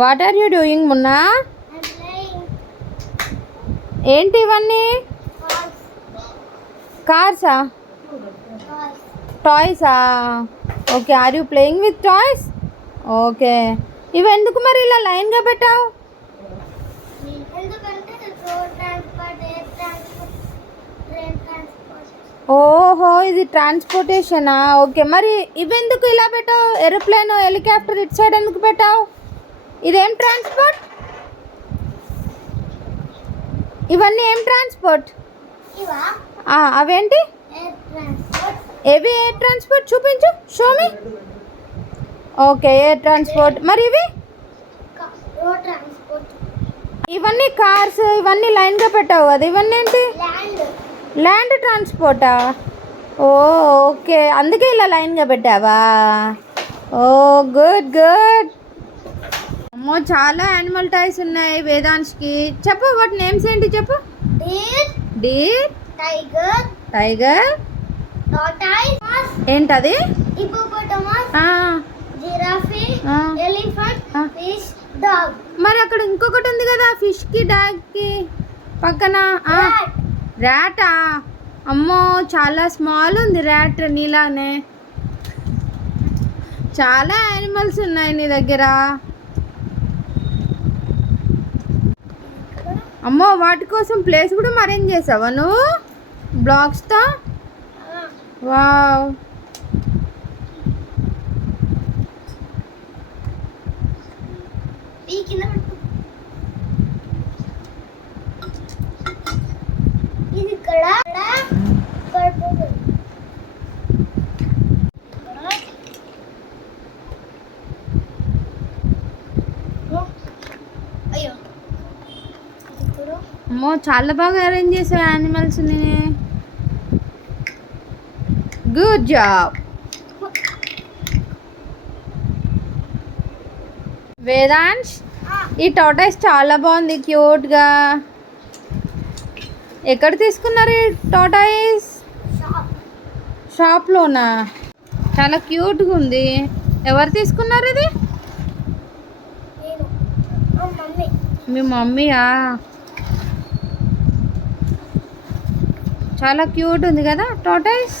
What are you doing Munna? ఏంటి ఇవన్నీ? కార్సా? టాయ్సా? Okay, are you playing with toys? Okay, ఇవి ఎందుకు మరి ఇలా లైన్గా పెట్టావు? ఓహో, ఇది ట్రాన్స్పోర్టేషనా? ఓకే, మరి ఇవెందుకు ఇలా పెట్టావు? ఏరోప్లేన్, హెలికాప్టర్ ఇటు సైడ్ ఎందుకు పెట్టావు? ఇదేం ట్రాన్స్పోర్ట్? ఇవన్నీ ఏం ట్రాన్స్పోర్ట్? అవేంటి? ఏవి ఎయిర్ ట్రాన్స్పోర్ట్? చూపించు, షోమి. Okay, air transport. మరి ఇవి? ఇవన్నీ కార్స్, ఇవన్నీ లైన్గా పెట్టావు కదా, ఇవన్నీ ఏంటి? ల్యాండ్ ట్రాన్స్పోర్టా? ఓ ఓకే, అందుకే ఇలా లైన్గా పెట్టావా? ఓ గుడ్ గుడ్. అమ్మో, చాలా యానిమల్ టాయ్స్ ఉన్నాయి వేదాంశ్కి. చెప్పు, వాటి నేమ్స్ ఏంటి చెప్పు. డీర్, టైగర్, టైగర్, టార్టాయిస్, ఏంటది? Hippopotamus, giraffe, elephant, fish, dog. మరి అక్కడ ఇంకొకటి ఉంది కదా, ఫిష్ కి డాగ్ కి పక్కన. ర్యాటా? అమ్మో, చాలా స్మాల్ ఉంది ర్యాట్, నీలానే. చాలా యానిమల్స్ ఉన్నాయి నీ దగ్గర. అమ్మో, వాటి కోసం ప్లేస్ కూడా అరేంజ్ చేసావా నువ్వు బ్లాక్స్తో? వావ్. ఇది ఇక్కడ అయ్యో, అమ్మో, చాలా బాగా అరేంజ్ చేసావు యానిమల్స్ని. Good job Vedansh. ఈ టార్టాయిస్ చాలా బాగుంది, క్యూట్గా. ఎక్కడ తీసుకున్నారు ఈ టార్టాయిస్? షాప్లోనా? చాలా క్యూట్గా ఉంది. ఎవరు తీసుకున్నారు ఇది? మీ మమ్మీయా? చాలా క్యూట్ ఉంది కదా టార్టాయిస్.